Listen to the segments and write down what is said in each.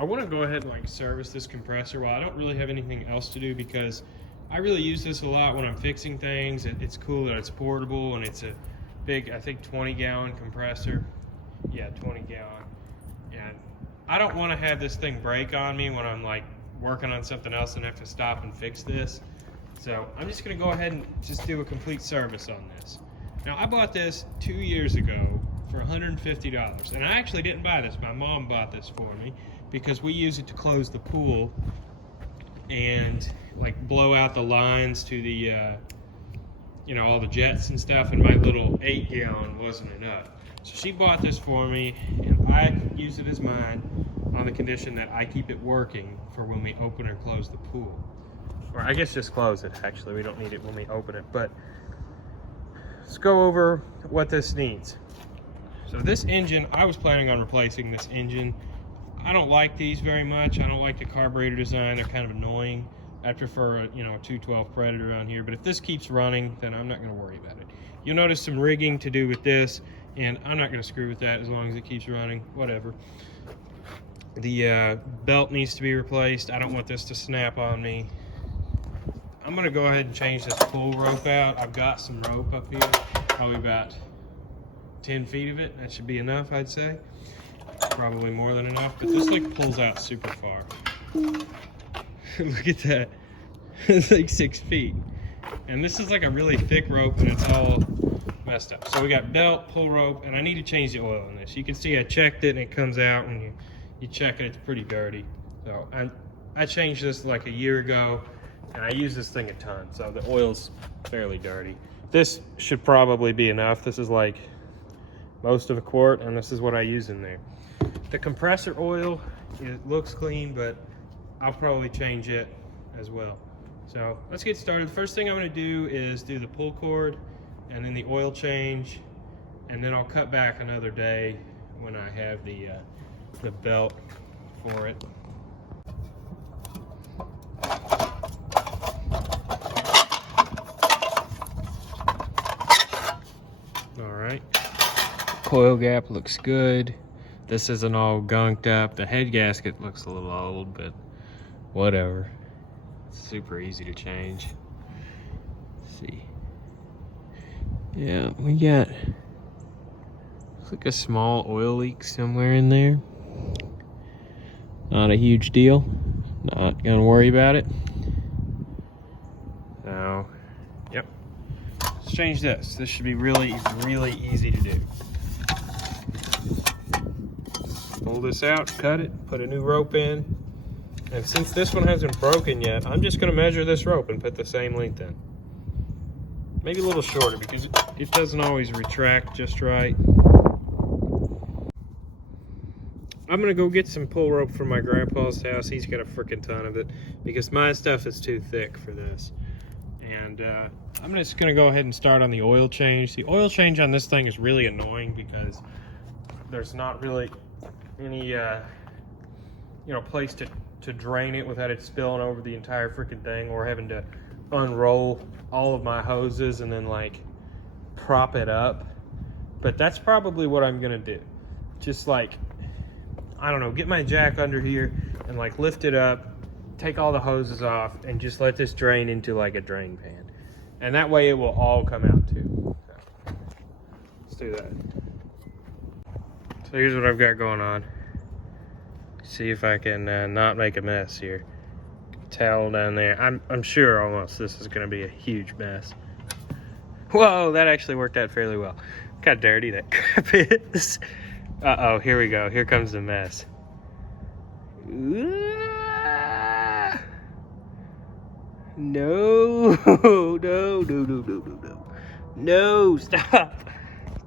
I want to go ahead and like service this compressor while I don't really have anything else to do, because I really use this a lot when I'm fixing things. It's cool that it's portable, and it's a big, I think 20-gallon compressor. Yeah, 20-gallon. And I don't want to have this thing break on me when I'm like working on something else and have to stop and fix this. So I'm just going to go ahead and just do a complete service on this. Now, I bought this 2 years ago for $150, and I actually didn't buy this. My mom bought this for me because we use it to close the pool and like blow out the lines to the you know, all the jets and stuff, and my little 8-gallon wasn't enough. So she bought this for me, and I use it as mine on the condition that I keep it working for when we open or close the pool. Or I guess just close it, actually. We don't need it when we open it. But let's go over what this needs. So this engine, I was planning on replacing this engine. I don't like these very much. I don't like the carburetor design. They're kind of annoying. I prefer a, you know, a 212 Predator on here. But if this keeps running, then I'm not going to worry about it. You'll notice some rigging to do with this, and I'm not going to screw with that as long as it keeps running. Whatever. The belt needs to be replaced. I don't want this to snap on me. I'm going to go ahead and change this pull rope out. I've got some rope up here, probably about 10 feet of it. That should be enough, I'd say. Probably more than enough, but this like pulls out super far. Look at that. It's like 6 feet. And this is like a really thick rope, and it's all messed up. So we got belt, pull rope, and I need to change the oil in this. You can see I checked it, and it comes out when you check it. It's pretty dirty. So I changed this like a year ago, and I use this thing a ton, so the oil's fairly dirty. This should probably be enough. This is like most of a quart, and this is what I use in there. The compressor oil, it looks clean, but I'll probably change it as well. So let's get started. The first thing I'm going to do is do the pull cord, and then the oil change, and then I'll cut back another day when I have the belt for it. All right, coil gap looks good. This isn't all gunked up. The head gasket looks a little old, but whatever. It's super easy to change. Let's see. Yeah, we got, looks like a small oil leak somewhere in there. Not a huge deal. Not gonna worry about it. So, yep. Let's change this. This should be really easy to do. Pull this out, cut it, put a new rope in. And since this one hasn't broken yet, I'm just gonna measure this rope and put the same length in. Maybe a little shorter because it doesn't always retract just right. I'm gonna go get some pull rope from my grandpa's house. He's got a freaking ton of it because my stuff is too thick for this. And I'm just gonna go ahead and start on the oil change. The oil change on this thing is really annoying because there's not really any you know, place to drain it without it spilling over the entire freaking thing, or having to unroll all of my hoses and then like prop it up. But that's probably what I'm gonna do. Just like, I don't know, get my jack under here and like lift it up, take all the hoses off, and just let this drain into like a drain pan. And that way it will all come out too. So, let's do that. So here's what I've got going on. See if I can not make a mess here. Towel down there. I'm sure almost this is going to be a huge mess. Whoa, that actually worked out fairly well. Look how dirty that crap is. Uh-oh, here we go. Here comes the mess. No, no, stop.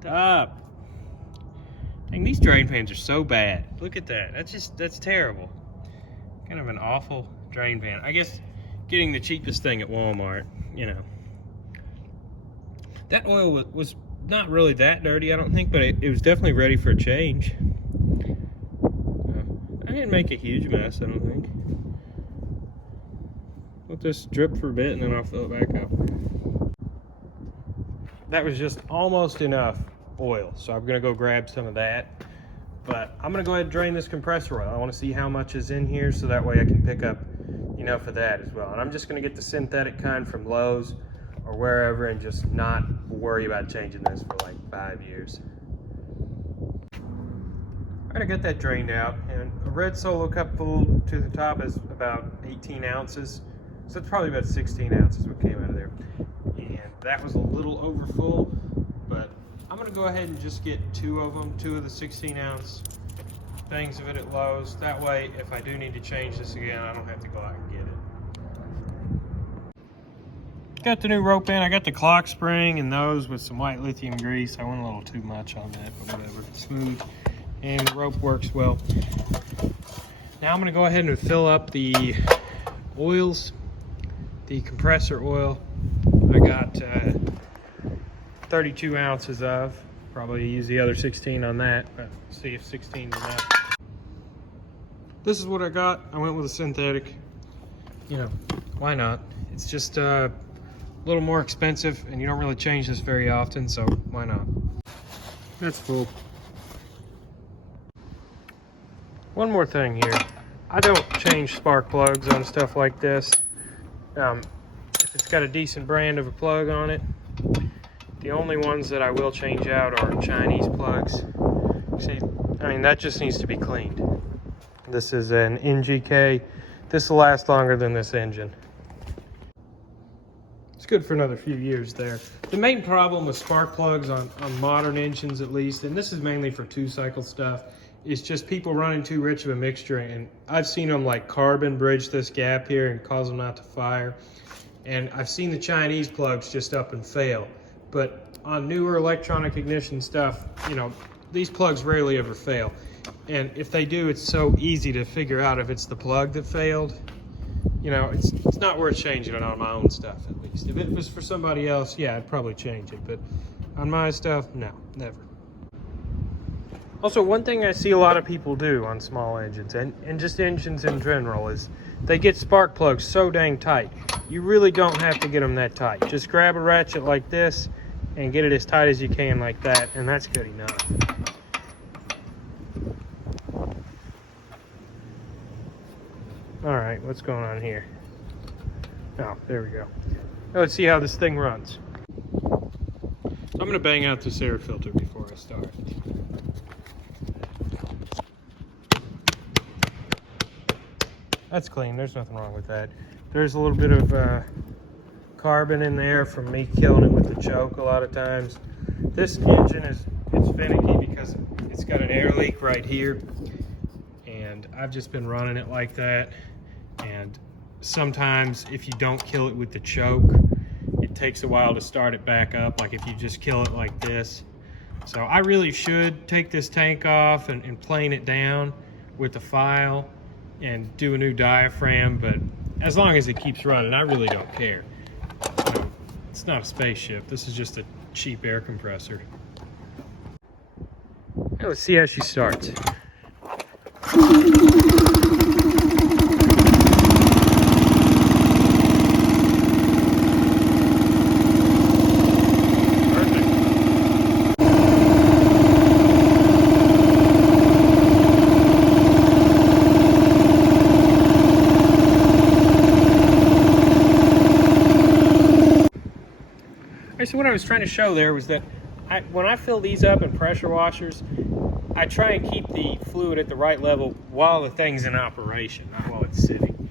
Stop. Dang, these drain pans are so bad. Look at that. That's terrible. Kind of an awful drain pan. I guess getting the cheapest thing at Walmart, you know. That oil was not really that dirty, I don't think, but it was definitely ready for a change. I didn't make a huge mess, I don't think. Let this drip for a bit and then I'll fill it back up. That was just almost enough oil, so I'm gonna go grab some of that But I'm gonna go ahead and drain this compressor oil. I wanna see how much is in here so that way I can pick up enough of that as well. And I'm just gonna get the synthetic kind from Lowe's or wherever and just not worry about changing this for like 5 years. All right, I got that drained out, and a red Solo cup full to the top is about 18 ounces. So it's probably about 16 ounces what came out of there. And that was a little over full, but I'm gonna go ahead and just get 2 of them, 2 of the 16 ounce things of it at Lowe's. That way, if I do need to change this again, I don't have to go out and get it. Got the new rope in. I got the clock spring and those with some white lithium grease. I went a little too much on that, but whatever. It's smooth and the rope works well. Now I'm gonna go ahead and fill up the oils, the compressor oil. I got 32 ounces of. Probably use the other 16 on that, but see if 16 is enough. This is what I got. I went with a synthetic. You know, why not? It's just a little more expensive, and you don't really change this very often, so why not? That's full. One more thing here. I don't change spark plugs on stuff like this. If it's got a decent brand of a plug on it, the only ones that I will change out are Chinese plugs. See, I mean, that just needs to be cleaned. This is an NGK. This will last longer than this engine. It's good for another few years there. The main problem with spark plugs on modern engines at least, and this is mainly for 2-cycle stuff, is just people running too rich of a mixture, and I've seen them like carbon bridge this gap here and cause them not to fire. And I've seen the Chinese plugs just up and fail. But on newer electronic ignition stuff, you know, these plugs rarely ever fail. And if they do, it's so easy to figure out if it's the plug that failed. You know, it's not worth changing it on my own stuff, at least. If it was for somebody else, yeah, I'd probably change it. But on my stuff, no, never. Also, one thing I see a lot of people do on small engines, and just engines in general, is they get spark plugs so dang tight. You really don't have to get them that tight. Just grab a ratchet like this and get it as tight as you can like that, and that's good enough. All right, what's going on here? Oh, there we go. Now let's see how this thing runs. I'm gonna bang out this air filter before I start. That's clean, there's nothing wrong with that. There's a little bit of carbon in there from me killing it with the choke a lot of times. This engine it's finicky because it's got an air leak right here, and I've just been running it like that. And sometimes if you don't kill it with the choke, it takes a while to start it back up, like if you just kill it like this. So I really should take this tank off and plane it down with a file and do a new diaphragm, but as long as it keeps running, I really don't care. It's not a spaceship. This is just a cheap air compressor. Now let's see how she starts. So what I was trying to show there was that when I fill these up in pressure washers, I try and keep the fluid at the right level while the thing's in operation, not while it's sitting.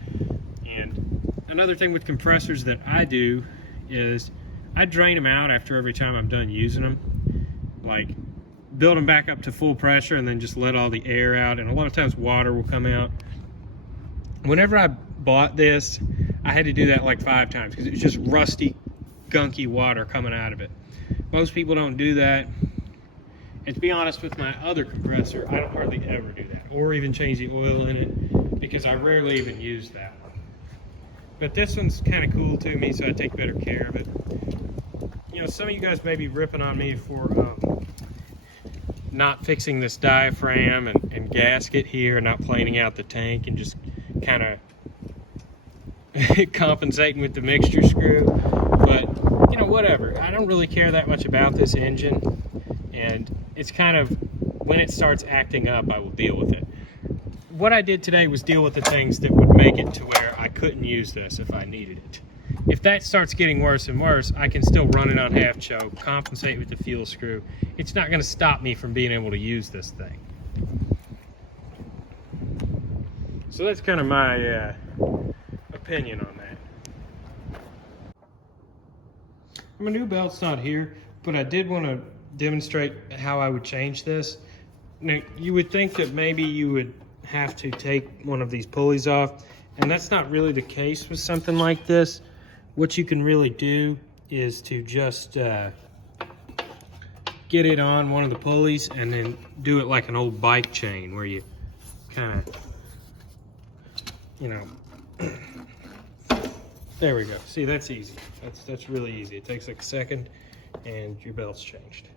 And another thing with compressors that I do is I drain them out after every time I'm done using them. Like build them back up to full pressure and then just let all the air out, and a lot of times water will come out. Whenever I bought this, I had to do that like 5 times because it was just rusty, gunky water coming out of it. Most people don't do that, and to be honest, with my other compressor I don't hardly ever do that, or even change the oil in it, because I rarely even use that one. But this one's kind of cool to me, so I take better care of it. You know, some of you guys may be ripping on me for not fixing this diaphragm and gasket here, and not planing out the tank and just kind of compensating with the mixture screw. But you know, whatever. I don't really care that much about this engine, and it's kind of when it starts acting up, I will deal with it. What I did today was deal with the things that would make it to where I couldn't use this if I needed it. If that starts getting worse and worse, I can still run it on half choke, compensate with the fuel screw. It's not going to stop me from being able to use this thing. So that's kind of my opinion on that. My new belt's not here, but I did want to demonstrate how I would change this. Now, you would think that maybe you would have to take one of these pulleys off, and that's not really the case with something like this. What you can really do is to just get it on one of the pulleys and then do it like an old bike chain where you kind of, you know, there we go. See, that's easy. That's really easy. It takes like a second and your belt's changed.